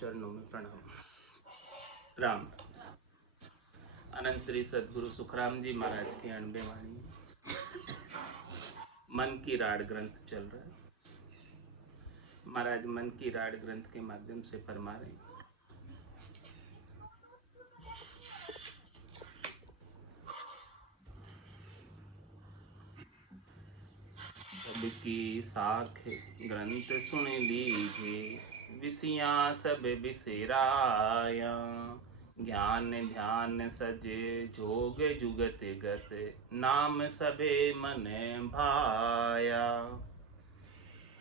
चरणों में प्रणाम। राम। अनंत श्री सदगुरु सुखराम जी महाराज की 98 वाणी मन की राड ग्रंथ चल रहा है। महाराज मन की राड ग्रंथ के माध्यम से फरमा रहे हैं, सबकी साख ग्रंथ सुन लीजिए, विषयां सब बिसेराया, ज्ञान ध्यान सजे जोग जुगत गत, नाम सबे मन भाया।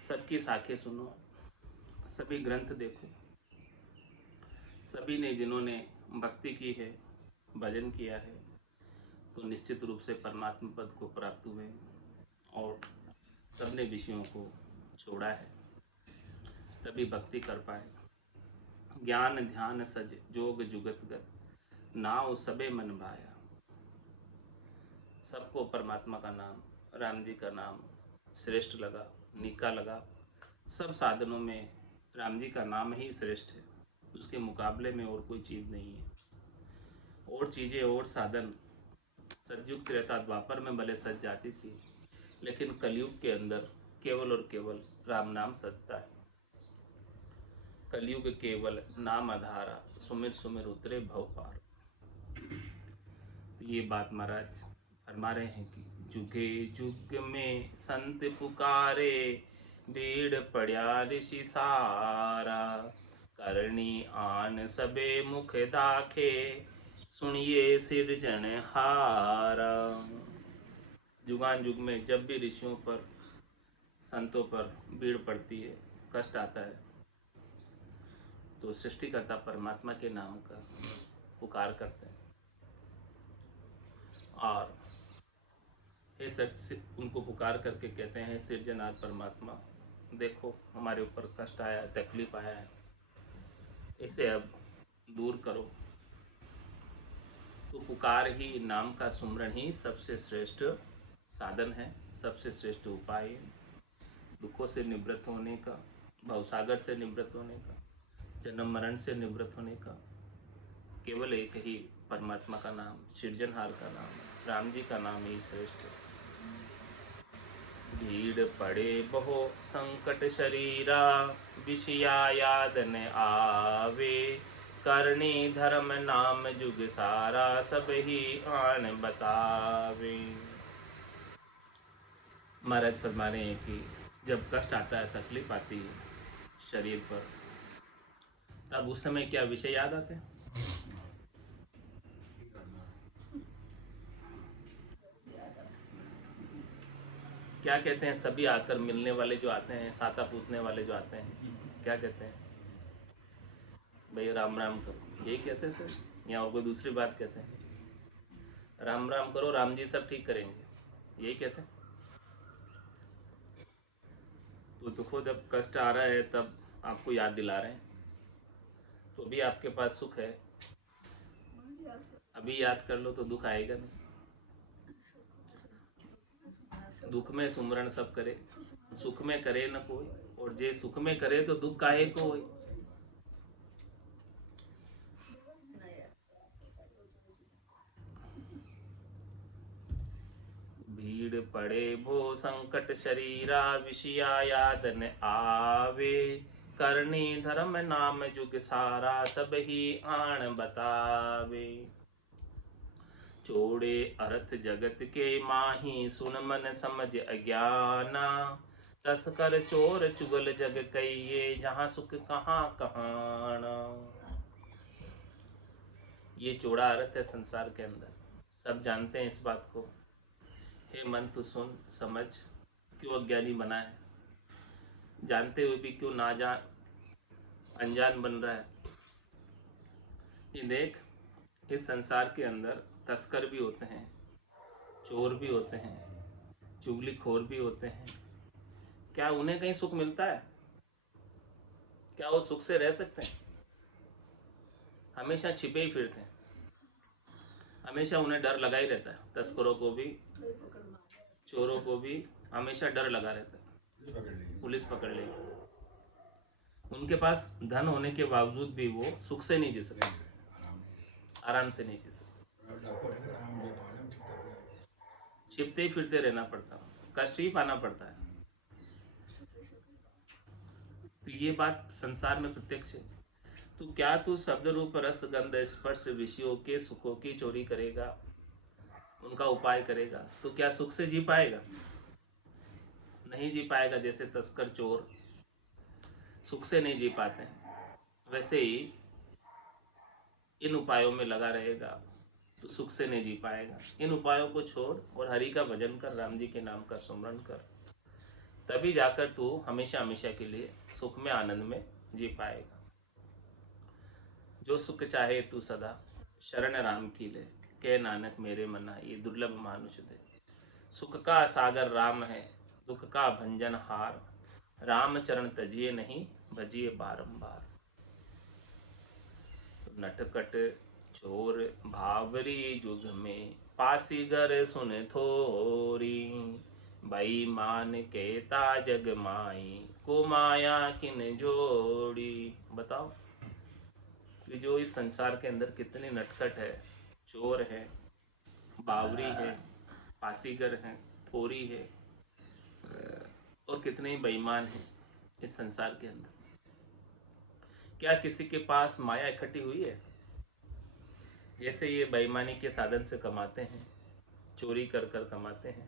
सबकी साखें सुनो, सभी ग्रंथ देखो। सभी ने जिन्होंने भक्ति की है, भजन किया है, तो निश्चित रूप से परमात्मा पद को प्राप्त हुए और सबने विषयों को छोड़ा है, तभी भक्ति कर पाए। ज्ञान ध्यान सज जोग जुगत गत, नाव सबे मन भाया। सबको परमात्मा का नाम, राम जी का नाम श्रेष्ठ लगा, निका लगा। सब साधनों में राम जी का नाम ही श्रेष्ठ है, उसके मुकाबले में और कोई चीज़ नहीं है। और चीज़ें और साधन सतयुग त्रेता द्वापर में भले सज जाती थी, लेकिन कलयुग के अंदर केवल और केवल राम नाम सजता है। कलयुग केवल नाम आधारा, सुमिर सुमिर उतरे भव पार। तो ये बात महाराज फरमा रहे हैं कि जुगे जुग में संत पुकारे, भीड़ पड़ा ऋषि सारा, करणी आन सबे मुख दाखे, सुनिए सिरजन हारा। जुगान युग में जब भी ऋषियों पर, संतों पर भीड़ पड़ती है, कष्ट आता है, तो सृष्टिकर्ता परमात्मा के नाम का पुकार करते हैं और हे सत्य उनको पुकार करके कहते हैं, सिरजनार परमात्मा, देखो हमारे ऊपर कष्ट आया, तकलीफ आया है, इसे अब दूर करो। तो पुकार ही, नाम का सुमरण ही सबसे श्रेष्ठ साधन है, सबसे श्रेष्ठ उपाय है दुखों से निवृत्त होने का, भवसागर से निवृत्त होने का, जन्म मरण से निवृत्त होने का। केवल एक ही परमात्मा का नाम, सृजनहार का नाम, राम जी का नाम ही श्रेष्ठ है। भीड़ पड़े बहु संकट शरीरा, विषया याद न आवे, करणी धर्म नाम जुग सारा, सब ही आन बतावे। महाराज फरमा रहे हैं कि जब कष्ट आता है, तकलीफ आती है शरीर पर, तब उस समय क्या विषय याद आते हैं? क्या कहते हैं? सभी आकर मिलने वाले जो आते हैं, साता पूछने वाले जो आते हैं, क्या कहते हैं? भाई राम राम करो, यही कहते हैं सर, या और कोई दूसरी बात कहते हैं? राम राम करो, राम जी सब ठीक करेंगे, यही कहते हैं। तो दुखों जब कष्ट आ रहा है, तब आपको याद दिला रहे हैं। तो अभी आपके पास सुख है, अभी याद कर लो तो दुख आएगा नहीं। दुख में सुमरण सब करे, सुख में करे न कोई, और जे सुख में करे तो दुख काहे को होई। भीड़ पड़े भो संकट शरीरा, विषया याद न आवे, करनी धर्म नाम जुग सारा, सब ही आन बतावे। छोड़े अर्थ जगत के माही, सुन मन समझ अज्ञाना, तस्कर चोर चुगल जग कहिए, जहाँ सुख कहाँ कहाना। ये चौड़ा अर्थ है संसार के अंदर, सब जानते हैं इस बात को। हे मन तू सुन समझ, क्यों अज्ञानी बना है, जानते हुए भी क्यों ना जान अनजान बन रहा है। ये देख, इस संसार के अंदर तस्कर भी होते हैं, चोर भी होते हैं, चुगलीखोर भी होते हैं। क्या उन्हें कहीं सुख मिलता है? क्या वो सुख से रह सकते हैं? हमेशा छिपे ही फिरते हैं, हमेशा उन्हें डर लगा ही रहता है। तस्करों को भी, चोरों को भी हमेशा डर लगा रहता है, पुलिस पकड़ लेगी। उनके पास धन होने के बावजूद भी वो सुख से नहीं जी सकते, आराम से नहीं जी सकते, छिपते ही फिरते रहना पड़ता, कष्ट ही पाना पड़ता है। तो ये बात संसार में प्रत्यक्ष है। तो क्या तू शब्द रूप रस गंध स्पर्श विषयों के सुखों की चोरी करेगा, उनका उपाय करेगा, तो क्या सुख से जी पाएगा? नहीं जी पाएगा। जैसे तस्कर चोर सुख से नहीं जी पाते, वैसे ही इन उपायों में लगा रहेगा तो सुख से नहीं जी पाएगा। इन उपायों को छोड़ और हरि का भजन कर, राम जी के नाम का स्मरण कर, तभी जाकर तू हमेशा हमेशा के लिए सुख में आनंद में जी पाएगा। जो सुख चाहे तू सदा शरण राम की ले, कह नानक मेरे मना ये दुर्लभ मानुष दे। सुख का सागर राम है, दुख का भंजन हार, राम चरण तजिए नहीं भजिए बारंबार। नटकट चोर भावरी जुग में, पासी घर सुन थोरी, बेईमान कहता जग माई, को माया किन जोड़ी। बताओ कि जो इस संसार के अंदर कितने नटखट है, चोर है, बावरी है, पासीगर है, थोरी है, और कितने ही बेईमान हैं इस संसार के अंदर। क्या किसी के पास माया इकट्ठी हुई है? जैसे ये बेईमानी के साधन से कमाते हैं, चोरी कर कर कमाते हैं,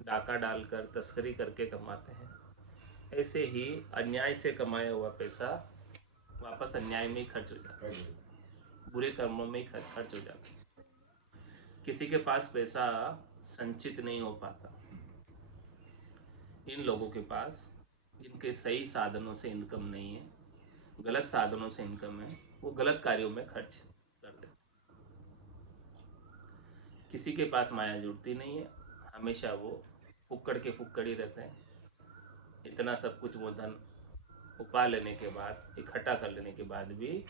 डाका डालकर तस्करी करके कमाते हैं, ऐसे ही अन्याय से कमाया हुआ पैसा वापस अन्याय में ही खर्च हो जाता है, बुरे कर्मों में ही खर्च हो जाता है। किसी के पास पैसा संचित नहीं हो पाता। इन लोगों के पास जिनके सही साधनों से इनकम नहीं है, गलत साधनों से इनकम है, वो गलत कार्यों में खर्च कर देते। किसी के पास माया जुड़ती नहीं है, हमेशा वो फुक्कड़ के फुक्कड़ ही रहते हैं। इतना सब कुछ वो धन उपा लेने के बाद, इकट्ठा कर लेने के बाद भी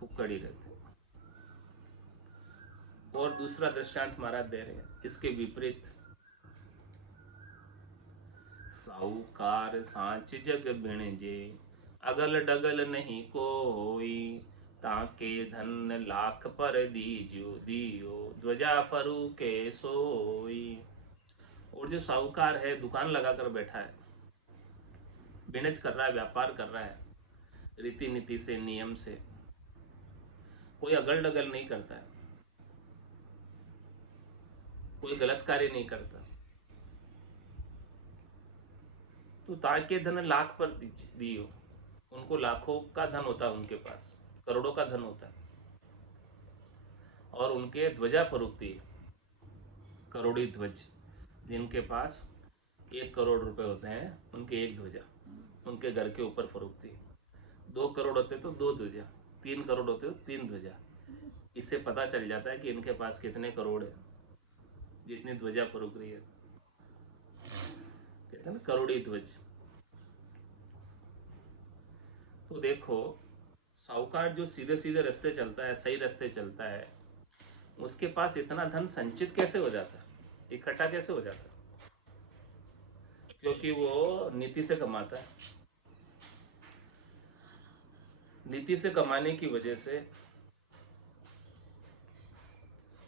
फुक्कड़ ही रहते हैं। और दूसरा दृष्टांत महाराज दे रहे हैं इसके विपरीत, साहूकार सांच जग भिणजे, अगल डगल नहीं कोई, ताके धन लाख पर दीजो दियो, ध्वजा फरू के सोई। और जो साहूकार है, दुकान लगाकर बैठा है, बिजनेस कर रहा है, व्यापार कर रहा है, रीति नीति से, नियम से, कोई अगल डगल नहीं करता है, कोई गलत कार्य नहीं करता, तो ताके धन लाख पर दियो, उनको लाखों का धन होता है, उनके पास करोड़ों का धन होता है, और उनके ध्वजा फरूकती है, करोड़ी ध्वज। जिनके पास 1 करोड़ रुपए होते हैं, उनके एक ध्वजा उनके घर के ऊपर फरूकती है। 2 करोड़ होते तो 2 ध्वजा, 3 करोड़ होते तो 3 ध्वजा। इससे पता चल जाता है कि इनके पास कितने करोड़ है, जितनी ध्वजा फरूक रही है। कहते हैं ना करोड़ी ध्वज। तो देखो, साहूकार जो सीधे सीधे रास्ते चलता है, सही रास्ते चलता है, उसके पास इतना धन संचित कैसे हो जाता है, इकट्ठा कैसे हो जाता है? क्योंकि वो नीति से कमाता है। नीति से कमाने की वजह से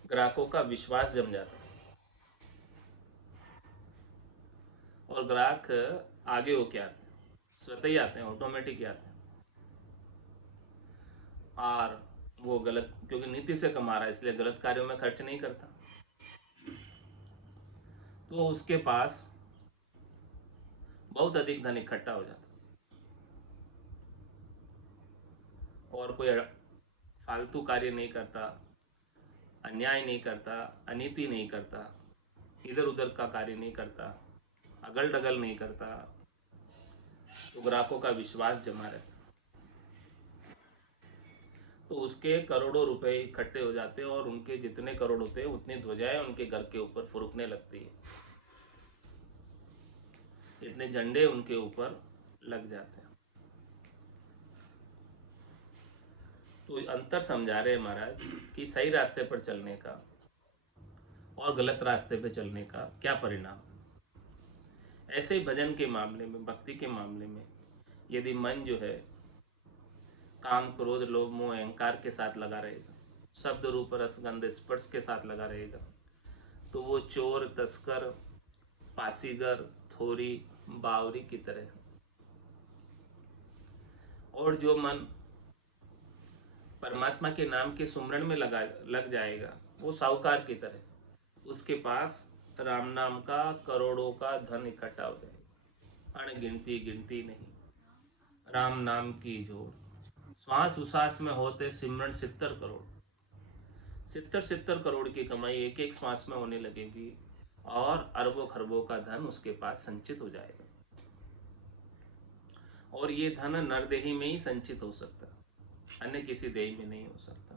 ग्राहकों का विश्वास जम जाता है, और ग्राहक आगे होके आते हैं, स्वतः ही आते हैं, ऑटोमेटिक ही आते हैं। और वो गलत, क्योंकि नीति से कमा रहा है इसलिए गलत कार्यों में खर्च नहीं करता, तो उसके पास बहुत अधिक धन इकट्ठा हो जाता है। और कोई फालतू कार्य नहीं करता, अन्याय नहीं करता, अनीति नहीं करता, इधर उधर का कार्य नहीं करता, अगल डगल नहीं करता, तो ग्राहकों का विश्वास जमा रहता, तो उसके करोड़ों रुपए इकट्ठे हो जाते हैं, और उनके जितने करोड़ होते हैं उतनी ध्वजाएं उनके घर के ऊपर फुरुकने लगती है, इतने झंडे उनके ऊपर लग जाते हैं। तो अंतर समझा रहे हैं महाराज कि सही रास्ते पर चलने का और गलत रास्ते पर चलने का क्या परिणाम। ऐसे ही भजन के मामले में, भक्ति के मामले में, यदि मन जो है काम क्रोध लोभ मोह अहंकार के साथ लगा रहेगा, शब्द रूप रसगंध स्पर्श के साथ लगा रहेगा, तो वो चोर तस्कर पासीगर थोरी बावरी की तरह। और जो मन परमात्मा के नाम के सुमरण में लग जाएगा, वो साहूकार की तरह, उसके पास राम नाम का करोड़ों का धन इकट्ठा हो जाएगा, अणगिनती गिनती नहीं। राम नाम की जोड़ श्वास उसास में होते सिमरण 70 करोड़, 70 करोड़ की कमाई एक एक श्वास में होने लगेगी और अरबों खरबों का धन उसके पास संचित हो जाएगा। और ये धन नरदेही में ही संचित हो सकता, अन्य किसी देही में नहीं हो सकता।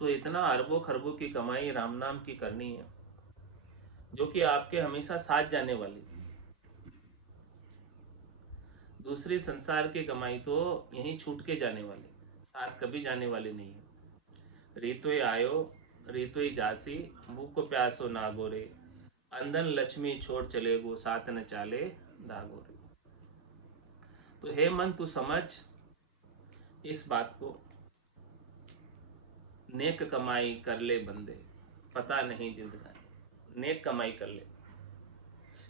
तो इतना अरबों खरबों की कमाई राम नाम की करनी है, जो कि आपके हमेशा साथ जाने वाली। दूसरी संसार की कमाई तो यहीं छूट के जाने वाली, साथ कभी जाने वाली नहीं है। रीतोय आयो रीतोय जासी, भूख प्यासो नागोरे, अंधन लक्ष्मी छोड़ चले गो, साथ न चाले दागोरे। तो हे मन तू समझ इस बात को, नेक कमाई कर ले बंदे, पता नहीं जिंदगानी। नेक कमाई कर ले।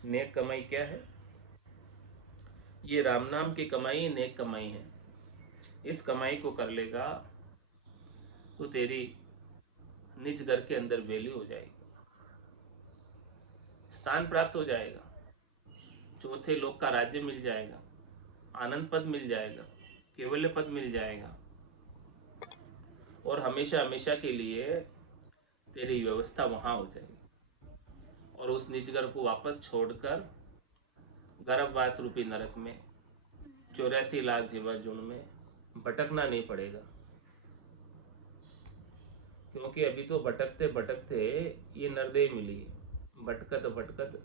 नेक कमाई क्या है? ये राम नाम की कमाई नेक कमाई है। इस कमाई को कर लेगा तो तेरी निज घर के अंदर वैल्यू हो जाएगी, स्थान प्राप्त हो जाएगा, चौथे लोक का राज्य मिल जाएगा, आनंद पद मिल जाएगा, केवल्य पद मिल जाएगा, और हमेशा हमेशा के लिए तेरी व्यवस्था वहां हो जाएगी। और उस निज घर को वापस छोड़कर गर्भवास रूपी नरक में 84 लाख जीवाणु में भटकना नहीं पड़ेगा। क्योंकि अभी तो भटकते भटकते ये नरदेह मिली है, भटकत भटकत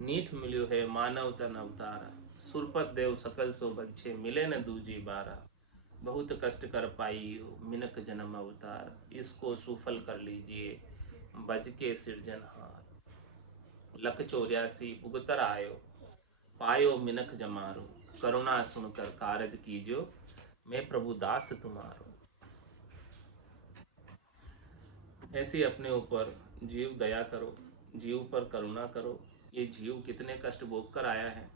नीठ मिलियो है मानव तन अवतारा, सुरपत देव सकल सो बच्चे मिले न दूजी बारा, बहुत कष्ट कर पाई हो मिनक जन्म अवतार, इसको सुफल कर लीजिए बज के सिरजनहार, लख 84 उगतर आयो पायो मिनक जमारो, करुणा सुनकर कारज कीजियो, मैं प्रभु दास तुम्हारो। ऐसे अपने ऊपर जीव दया करो, जीव पर करुणा करो। ये जीव कितने कष्ट भोग कर आया है,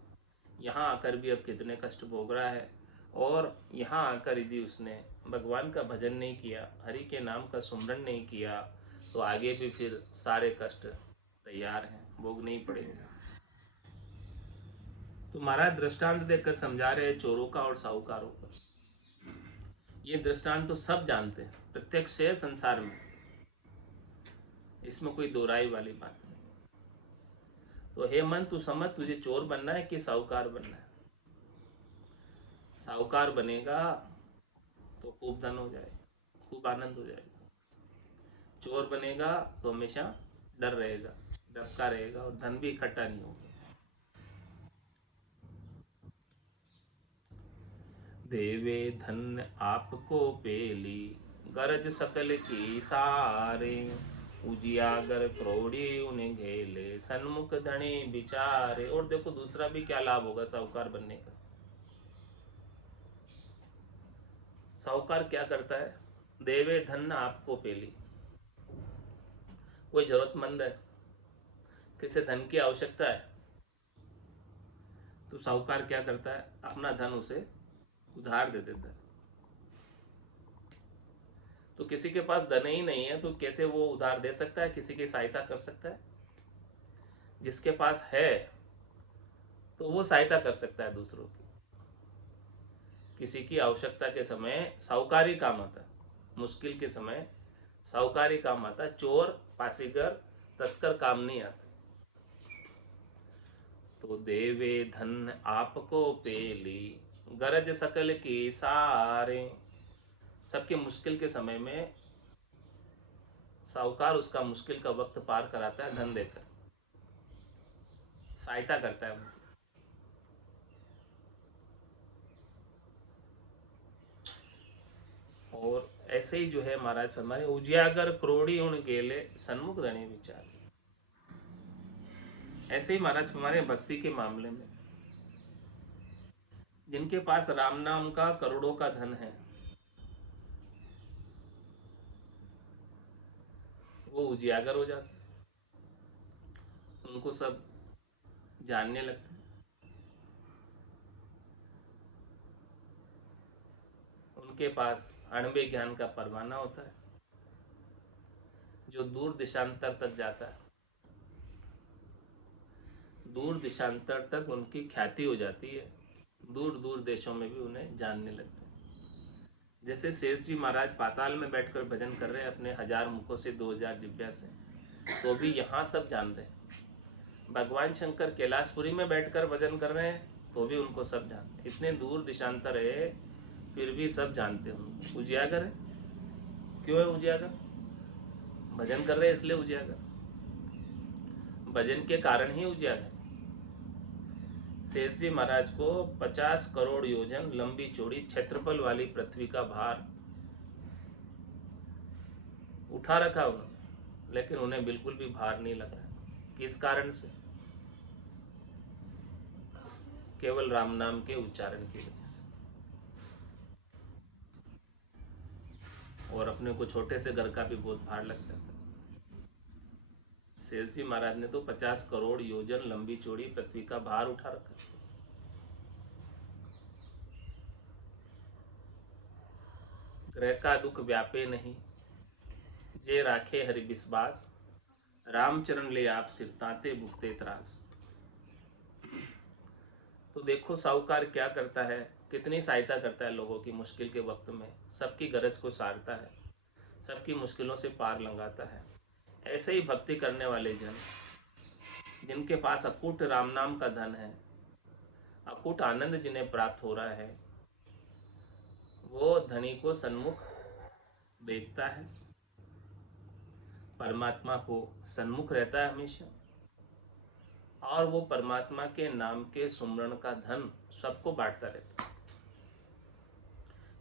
यहाँ आकर भी अब कितने कष्ट भोग रहा है, और यहाँ आकर यदि उसने भगवान का भजन नहीं किया, हरि के नाम का सुमरण नहीं किया, तो आगे भी फिर सारे कष्ट तैयार हैं, भोगने ही पड़ेंगे। तो महाराज दृष्टांत देकर समझा रहे हैं चोरों का और साहूकारों का। ये दृष्टांत तो सब जानते हैं, प्रत्यक्ष है संसार में, इसमें कोई दोराई वाली बात नहीं। तो हे मन तू समझ, तुझे चोर बनना है कि साहूकार बनना है? साहूकार बनेगा तो खूब धन हो जाएगा, खूब आनंद हो जाएगा। चोर बनेगा तो हमेशा डर रहेगा, डरका रहेगा, और धन भी इकट्ठा नहीं होगा। देवे धन आपको पेली, गरज सकल की सारे, उजियागर क्रोड़ी उन्हें घेले, सन्मुख धनी बिचारे। और देखो दूसरा भी क्या लाभ होगा साहूकार बनने का। साहूकार क्या करता है? देवे धन आपको पेली, कोई जरूरतमंद है, किसे धन की आवश्यकता है, तो साहूकार क्या करता है? अपना धन उसे उधार दे देता है। तो किसी के पास धन ही नहीं है तो कैसे वो उधार दे सकता है, किसी की सहायता कर सकता है? जिसके पास है तो वो सहायता कर सकता है दूसरों की। किसी की आवश्यकता के समय साहूकारी काम आता है, मुश्किल के समय साहूकारी काम आता है, चोर पासीगर तस्कर काम नहीं आता। तो देवे धन आपको पेली, गरज सकल की सारे। सबके मुश्किल के समय में साहूकार उसका मुश्किल का वक्त पार कराता है, धन देकर सहायता करता है उनकी। और ऐसे ही जो है महाराज हमारे उजियागर क्रोड़ी उन गेले, सन्मुख धनी विचार। ऐसे ही महाराज हमारे भक्ति के मामले में जिनके पास राम नाम का करोड़ों का धन है, वो उजियागर हो जाते, उनको सब जानने लगते। उनके पास अणबे ज्ञान का परवाना होता है जो दूर देशांतर तक जाता है। दूर देशांतर तक उनकी ख्याति हो जाती है, दूर दूर देशों में भी उन्हें जानने लगते हैं। जैसे शेष जी महाराज पाताल में बैठकर भजन कर रहे हैं अपने 1000 मुखों से 2000 जिब्या से, तो भी यहाँ सब जान रहे हैं। भगवान शंकर कैलाशपुरी में बैठकर भजन कर रहे हैं, तो भी उनको सब जानते। इतने दूर देशांतर है, फिर भी सब जानते हैं उनको। उजियागर है। क्यों है उजियागर? भजन कर रहे हैं इसलिए उजियागर, भजन के कारण ही उजियागर। शेष जी महाराज को 50 करोड़ योजन लंबी चौड़ी क्षेत्रफल वाली पृथ्वी का भार उठा रखा उन्होंने, लेकिन उन्हें बिल्कुल भी भार नहीं लग रहा। किस कारण से? केवल राम नाम के उच्चारण की वजह से। और अपने को छोटे से घर का भी बहुत भार लग जाता है। शेष जी महाराज ने तो 50 करोड़ योजन लंबी चौड़ी पृथ्वी का भार उठा रखा। ग्रह का दुख व्यापे नहीं, जे राखे हरि विश्वास, रामचरण ले आप सिरताते भुगते त्रास। तो देखो साहूकार क्या करता है, कितनी सहायता करता है लोगों की मुश्किल के वक्त में, सबकी गरज को सारता है, सबकी मुश्किलों से पार लंघाता है। ऐसे ही भक्ति करने वाले जन, जिनके पास अकूट राम नाम का धन है, अकूट आनंद जिन्हें प्राप्त हो रहा है, वो धनी को सन्मुख देखता है, परमात्मा को सन्मुख रहता है हमेशा, और वो परमात्मा के नाम के सुमरण का धन सबको बांटता रहता है।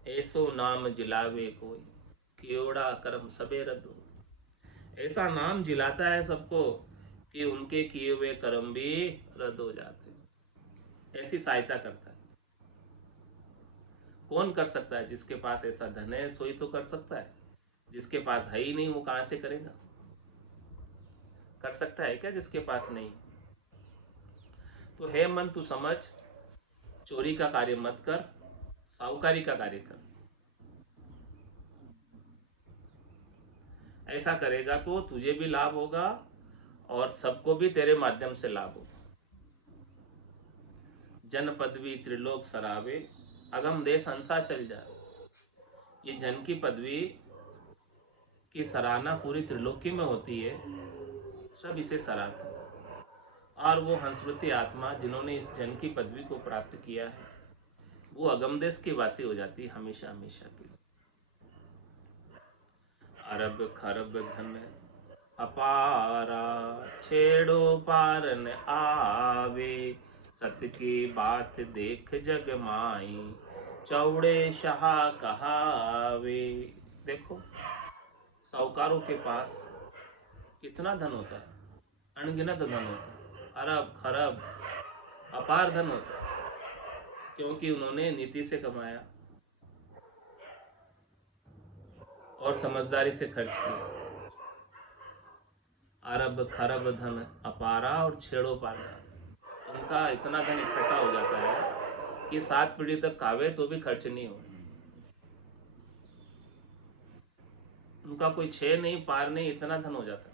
ऐसो नाम जिलावे कोई, कियोड़ा कर्म सबे रद्दो। ऐसा नाम जिलाता है सबको कि उनके किए हुए कर्म भी रद्द हो जाते हैं। ऐसी सहायता करता है। कौन कर सकता है? जिसके पास ऐसा धन है सोई तो कर सकता है, जिसके पास है ही नहीं वो कहां से करेगा? कर सकता है क्या जिसके पास नहीं? तो हे मन तू समझ, चोरी का कार्य मत कर, साहूकारी का कार्य कर। ऐसा करेगा तो तुझे भी लाभ होगा और सबको भी तेरे माध्यम से लाभ होगा। जन पदवी त्रिलोक सरावे, अगम देश हंसा चल जाए। ये जन की पदवी की सराहना पूरी त्रिलोकी में होती है, सब इसे सराहते हैं। और वो हंसवती आत्मा जिन्होंने इस जन की पदवी को प्राप्त किया है, वो अगम देश की वासी हो जाती है हमेशा हमेशा के लिए। अरब खरब धन अपारा, छेड़ो पार न आवे, सत्य की बात देख जग माई, चौड़े शाह कहावे। देखो साहूकारों के पास कितना धन होता है, अनगिनत धन होता है, अरब खरब अपार धन होता है, क्योंकि उन्होंने नीति से कमाया और समझदारी से खर्च किया। अरब खरब धन अपारा और छेड़ो पारा, उनका इतना धन इकट्ठा हो जाता है कि 7 पीढ़ी तक खावे तो भी खर्च नहीं हो। उनका कोई छे नहीं पार नहीं, इतना धन हो जाता है।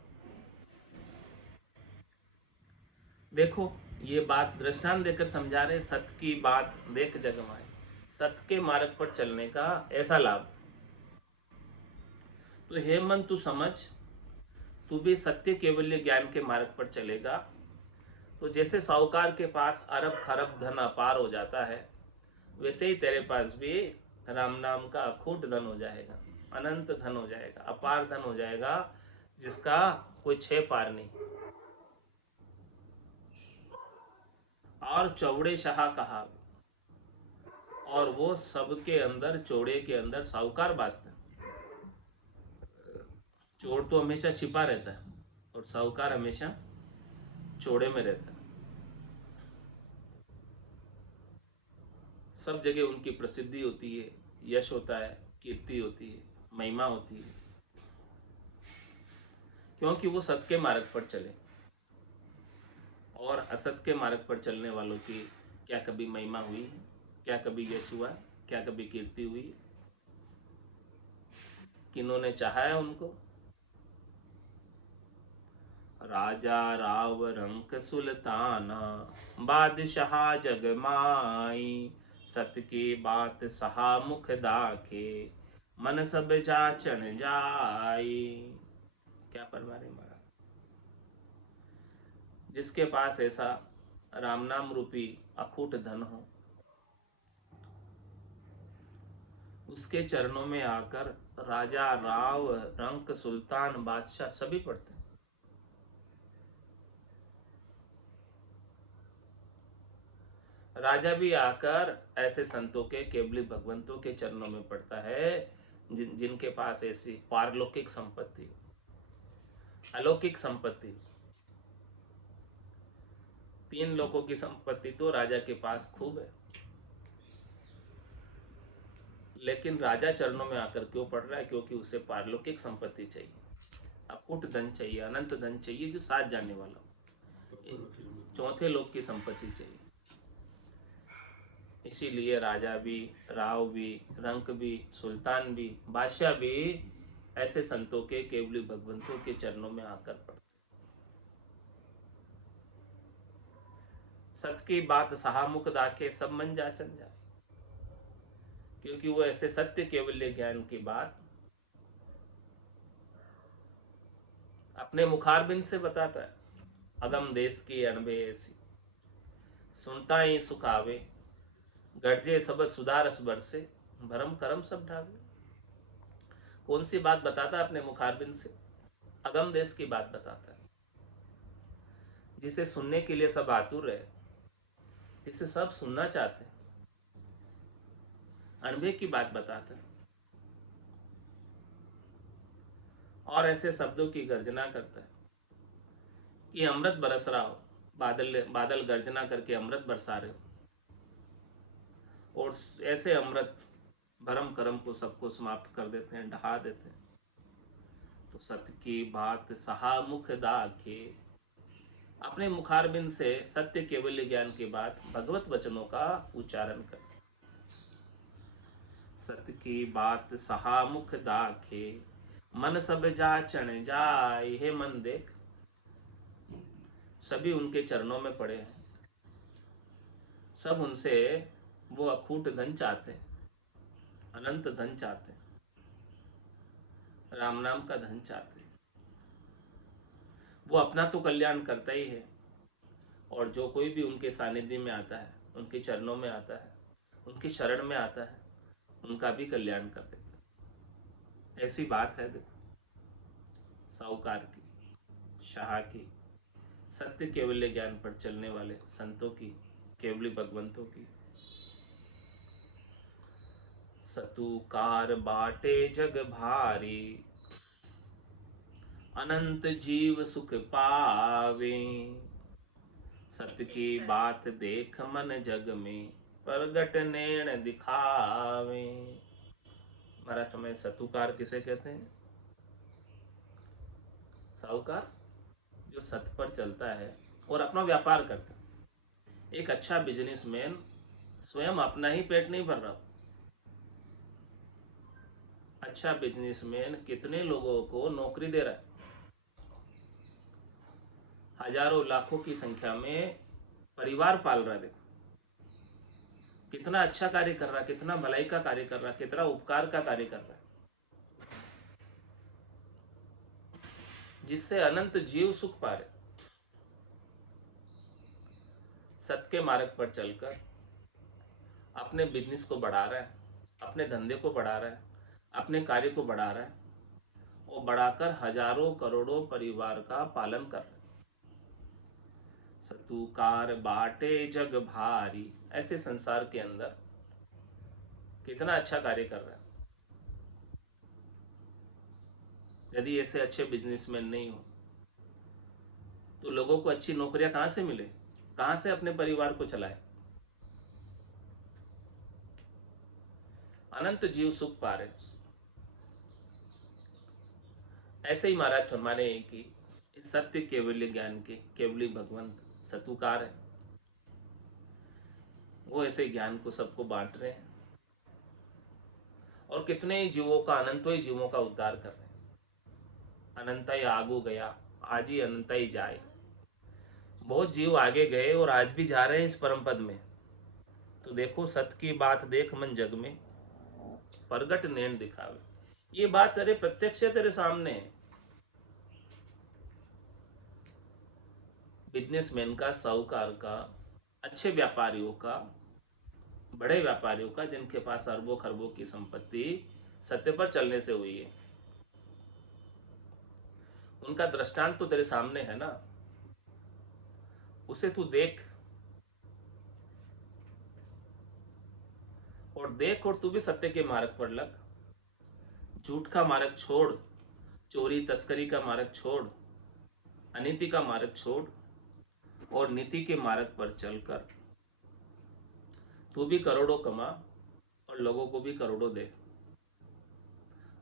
देखो ये बात दृष्टांत देकर समझा रहे, सत्य की बात देख जगमाए, सत्य के मार्ग पर चलने का ऐसा लाभ। तो हे मन तू समझ, तू भी सत्य केवल्य ज्ञान के मार्ग पर चलेगा तो जैसे साहूकार के पास अरब खरब धन अपार हो जाता है, वैसे ही तेरे पास भी राम नाम का अखूट धन हो जाएगा, अनंत धन हो जाएगा, अपार धन हो जाएगा, जिसका कोई छह पार नहीं। और चौड़े शाह कहा, और वो सबके अंदर, चौड़े के अंदर साहूकार बासता है। चोर तो हमेशा छिपा रहता है और साहूकार हमेशा चौड़े में रहता है। सब जगह उनकी प्रसिद्धि होती है, यश होता है, कीर्ति होती है, महिमा होती है, क्योंकि वो सत्य के मार्ग पर चले। और असत के मार्ग पर चलने वालों की क्या कभी महिमा हुई है? क्या कभी यश हुआ है? क्या कभी कीर्ति हुई है? किन्होंने चाहा है उनको? राजा राव रंक सुल्ताना, बादशाह जगमाई, सत की बात सहा मुख दाखे, मन सब जाचन जाई। क्या फरमा रहे महाराज? जिसके पास ऐसा राम नाम रूपी अखूट धन हो, उसके चरणों में आकर राजा राव रंक सुल्तान बादशाह सभी पढ़ते हैं। राजा भी आकर ऐसे संतों के, केवली भगवंतों के चरणों में पड़ता है जिनके पास ऐसी पारलौकिक संपत्ति, अलौकिक संपत्ति। 3 लोगों की संपत्ति तो राजा के पास खूब है, लेकिन राजा चरणों में आकर क्यों पड़ रहा है? क्योंकि उसे पारलौकिक संपत्ति चाहिए, अकूट धन चाहिए, अनंत धन चाहिए जो साथ जाने वाला हो, चौथे लोग की संपत्ति चाहिए। इसीलिए राजा भी, राव भी, रंक भी, सुल्तान भी, बादशाह भी ऐसे संतों के, केवली भगवंतों के चरणों में आकर पड़ते। सत की बात सहामुख दाखे, सब मन जाचन जाए, क्योंकि वो ऐसे सत्य केवल्य ज्ञान की बात अपने मुखारबिंद से बताता है। अगम देश की अनबे ऐसी, सुनता ही सुख आवे, गर्जे सबद सुधारस बरसे, भरम करम सब ढावे। कौन सी बात बताता है अपने मुखारबिंद से? अगम देश की बात बताता है, जिसे सुनने के लिए सब आतुर है, जिसे सब सुनना चाहते हैं। अनबे की बात बताता है और ऐसे शब्दों की गर्जना करता है कि अमृत बरस रहा हो, बादल बादल गर्जना करके अमृत बरसा रहे हो, और ऐसे अमृत भरम करम को सबको समाप्त कर देते हैं, ढहा देते हैं। तो सत्य की बात सहा मुख दाखे, अपने मुखारबिंद से सत्य केवल्य ज्ञान के बाद भगवत वचनों का उच्चारण कर। सत्य की बात सहा मुख दाखे, मन सब जाचन जाय। हे मन देख, सभी उनके चरणों में पड़े हैं, सब उनसे वो अखूट धन चाहते हैं, अनंत धन चाहते हैं, राम नाम का धन चाहते हैं। वो अपना तो कल्याण करता ही है, और जो कोई भी उनके सानिध्य में आता है, उनके चरणों में आता है, उनकी शरण में आता है, उनका भी कल्याण कर देता है। ऐसी बात है देखो, साहूकार की, शाह की, सत्य केवल्य ज्ञान पर चलने वाले संतों की, केवली भगवंतों की। सतुकार बाटे जग भारी, अनंत जीव सुख पावे, सत्य की बात देख मन जग में, प्रगट नैण दिखावे। महाराज हमें सतुकार किसे कहते हैं? साहूकार जो सत्य पर चलता है और अपना व्यापार करता है। एक अच्छा बिजनेसमैन स्वयं अपना ही पेट नहीं भर रहा। अच्छा बिजनेसमैन कितने लोगों को नौकरी दे रहा है, हजारों लाखों की संख्या में परिवार पाल रहा है। देखो कितना अच्छा कार्य कर रहा है, कितना भलाई का कार्य कर रहा है, कितना उपकार का कार्य कर रहा है, जिससे अनंत जीव सुख पा रहे। सत्य के मार्ग पर चलकर अपने बिजनेस को बढ़ा रहा है, अपने धंधे को बढ़ा रहा है, अपने कार्य को बढ़ा रहा है, और बढ़ाकर हजारों करोड़ों परिवार का पालन कर रहा है। सतुकार बाटे जग भारी, ऐसे संसार के अंदर कितना अच्छा कार्य कर रहा है। यदि ऐसे अच्छे बिजनेसमैन नहीं हो तो लोगों को अच्छी नौकरियां कहां से मिले, कहां से अपने परिवार को चलाए? अनंत जीव सुख पा रहे। ऐसे ही महाराज फरमाने हैं कि इस सत्य केवल्य ज्ञान के केवली भगवंत सतुकार है, वो ऐसे ज्ञान को सबको बांट रहे हैं और कितने ही जीवों का, अनंतों ही जीवों का उद्धार कर रहे हैं। अनंता ही आगू गया, आज ही अनंता ही जाए। बहुत जीव आगे गए और आज भी जा रहे हैं इस परम पद में। तो देखो, सत की बात देख मन जग में, प्रगट नैन दिखावे। ये बात तेरे प्रत्यक्ष है, तेरे सामने है। बिजनेसमैन का, साहूकार का, अच्छे व्यापारियों का, बड़े व्यापारियों का, जिनके पास अरबों खरबों की संपत्ति सत्य पर चलने से हुई है, उनका दृष्टांत तो तेरे सामने है ना। उसे तू देख और तू भी सत्य के मार्ग पर लग। झूठ का मार्ग छोड़, चोरी तस्करी का मार्ग छोड़, अनीति का मार्ग छोड़ और नीति के मार्ग पर चलकर तू भी करोड़ों कमा और लोगों को भी करोड़ों दे।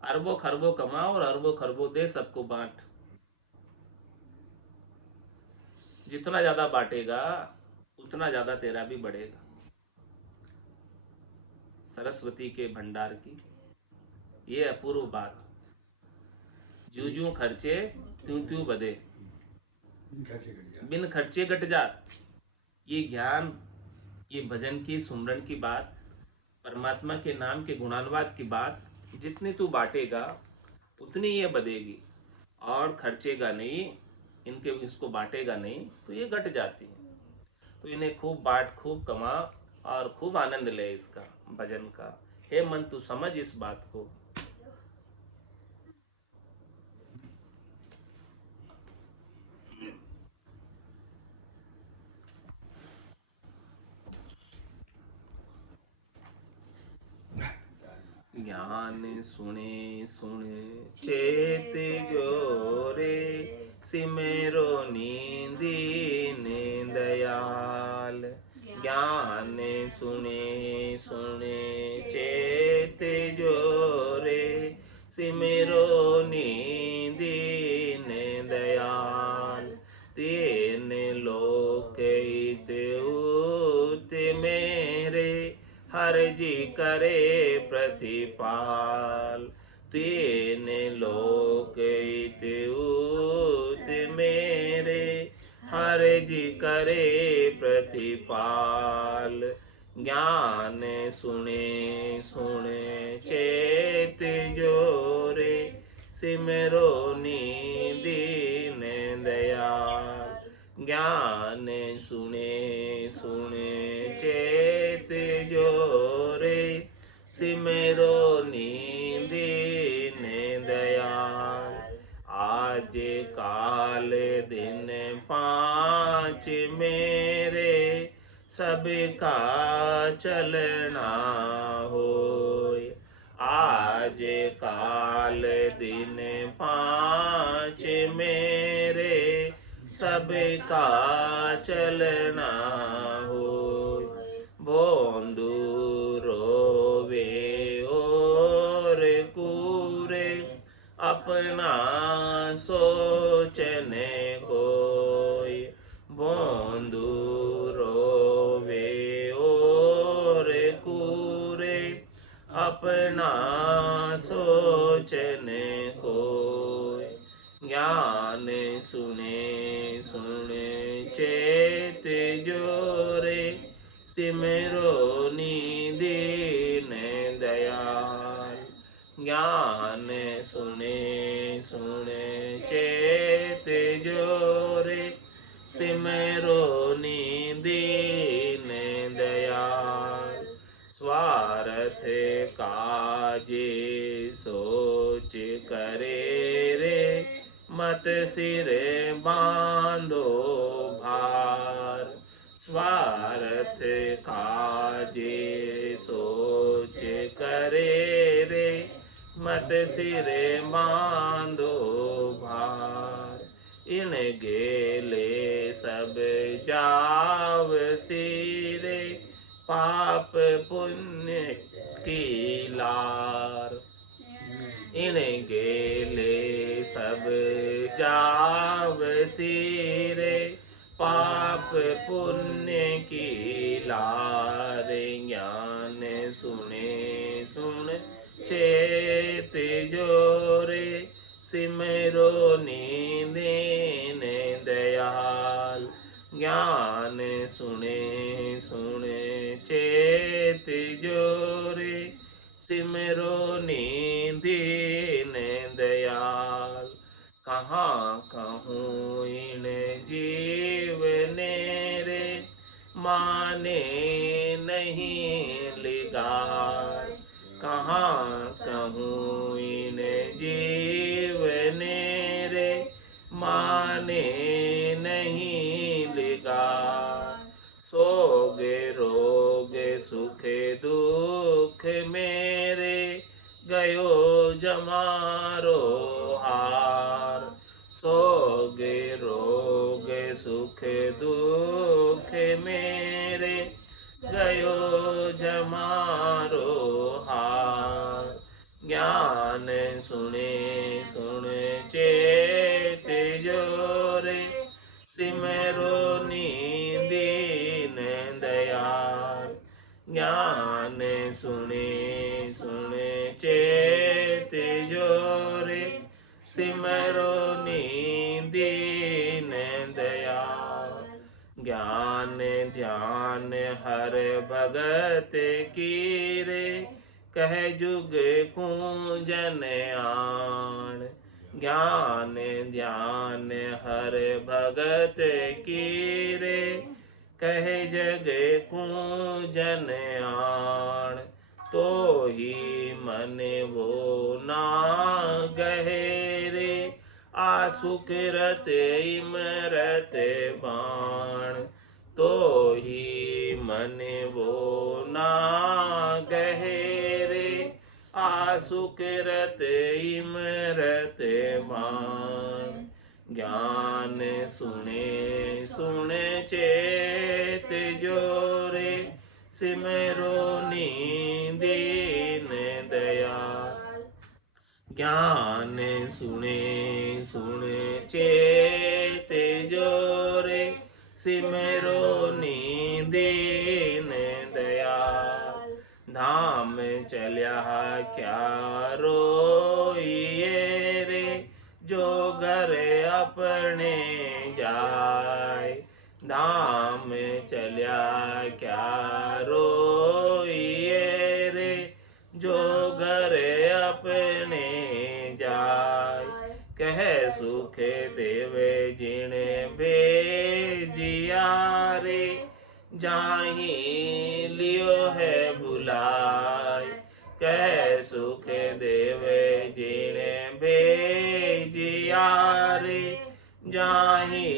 अरबों खरबों कमा और अरबों खरबों दे, सबको बांट। जितना ज्यादा बांटेगा उतना ज्यादा तेरा भी बढ़ेगा। सरस्वती के भंडार की ये अपूर्व बात। जू जू खर्चे त्यों त्यों बदे, बिन खर्चे घट जात। ये ज्ञान, ये भजन की, सुमरन की बात, परमात्मा के नाम के गुणानुवाद की बात जितनी तू बांटेगा उतनी ये बदेगी। और खर्चेगा नहीं, इनके इसको बांटेगा नहीं तो ये घट जाती है। तो इन्हें खूब बांट, खूब कमा और खूब आनंद ले इसका भजन का। हे मन, तू समझ इस बात को। ज्ञान सुने सुने चेत जोरे, सिमरो नींदीने दयाल। ज्ञान सुने सुने चेत जोरे, सिमरो नींदीने दयाल। तीन लोक हित उत मेरे, हर जी करे प्रतिपाल। तीन लोक हित उत मेरे, हर जी करे प्रतिपाल। ज्ञान सुने सुने चेत जोरे, सिमरो नीदीन दयाल। ज्ञान सुने सुने चेत जोरे, सिमरो नीदीन दयाल। आज काल दिन पाँच मेरे, सबका चलना होय। आज काल दिन पाँच मेरे, सबका चलना होय। भोंदू रोवे और कूरे, अपना सोचने कोय। भोंदू रोवे और कूरे, अपना सोचने कोय। ज्ञान सुने सुने चेत जोरे, सिमरो नीदीन दयाल। ज्ञान सुने सुने चेत जोरे, सिमरो नीदीन दयाल। स्वार्थ काजे सोच करे रे, मत सिर बांधो भार। स्वार्थ काजे सोच करे रे, मत सिर बांधो भार। इन गेले सब जाव सिरे, पाप पुण्य की लार। इन गेले सब जाव सिरे, पाप पुण्य की लार। ज्ञान सुने सुन चेत जोरे, सिमरो दीन दयाल। ज्ञान सुने सुने चेत जोरे, सिमरो दीन दयाल। कहाँ कहूँ इन जीवने रे, माने नहीं लिगार। कहाँ कहूँ इन जीवने रे, माने नहीं लिगार। सोग रोग सुख दुख मेरे, गयो जमारो हार। सोग रोग सुख दुख मेरे, गयो जमारो हार। ज्ञान सुने सुन चेत जोरे, सिमरो दीन दयाल। ज्ञान सुने सुन चेत जोरे, सिमरो दीन दयाल। ज्ञान ध्यान हर भगत कीरे, कह जुग कूंजन आण। ज्ञान ध्यान हर भगत कीरे, कहे जग कूंजन आण। तो ही मन वो ना गहरे, आसुक रत इमरत बाण। तो ही मन वो ना गहरे, आसुक रत इमरत बाण। ज्ञान सुने सुन चेत जोरे, सिमरो दीन दयाल। ज्ञान सुने सुन चेत जोरे, सिमरो दीन दयाल। धाम चल्या क्या रोइए रे, जो घर अपने जाय। धाम चल्या क्या रोइए रे, जो घर अपने जाय। कह सुख देवे जिने भेजिया रे, जाहि लियो है बुलाय। कह सुख देवे जिने भेजिया रे, जाहि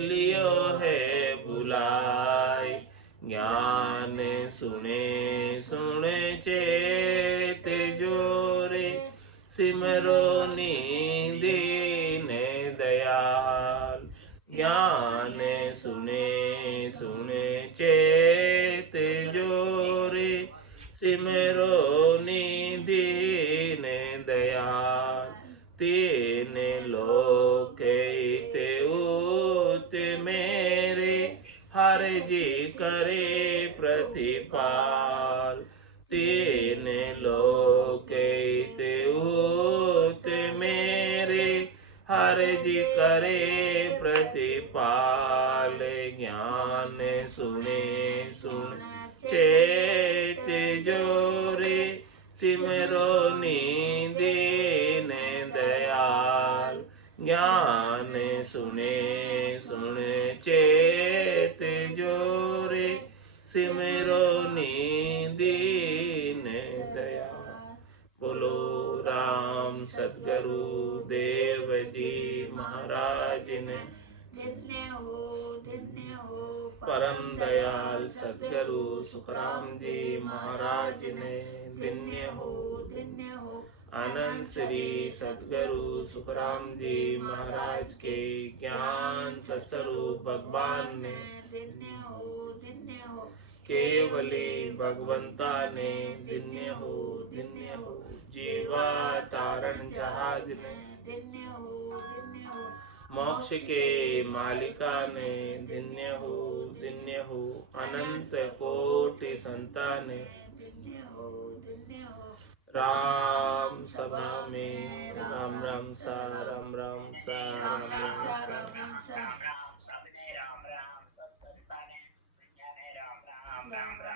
लियो है बुलाय। ज्ञान सुने सुन चेत जोरे, सिमरो दीन दयाल। ज्ञान सुने सुन चेत जोरे, सिमरो दीन दयाल। तीन लोक इत उत मेरे, हर जी करे प्रतिपाल। तीन लोक इत उत मेरे, हर जी करे प्रतिपाल। ज्ञान सुने सुन चेत जोरे, सिमरो दीन दयाल। ज्ञान सुने सुन चेत जोरे, सिमरो दीन दयाल। बोलो राम सतगुरु देव जी महाराज ने, धन्य हो परम दयाल सतगुरु सुखराम जी महाराज ने, धन्य हो। धन्य हो आनंद श्री सतगुरु सुखराम जी महाराज के ज्ञान सत्स्वरूप भगवान ने, धन्य हो केवले भगवंता ने धन्य हो जीवा तारण जहाज ने धन्य हो मोक्ष के मालिका ने धन्य हो अनंत कोटि संतान धन्य हो राम सभा में राम राम सा राम राम सा राम राम राम राम सा सा राम राम सा राम राम सबने राम राम सब संतानें सब संज्ञानें राम राम राम राम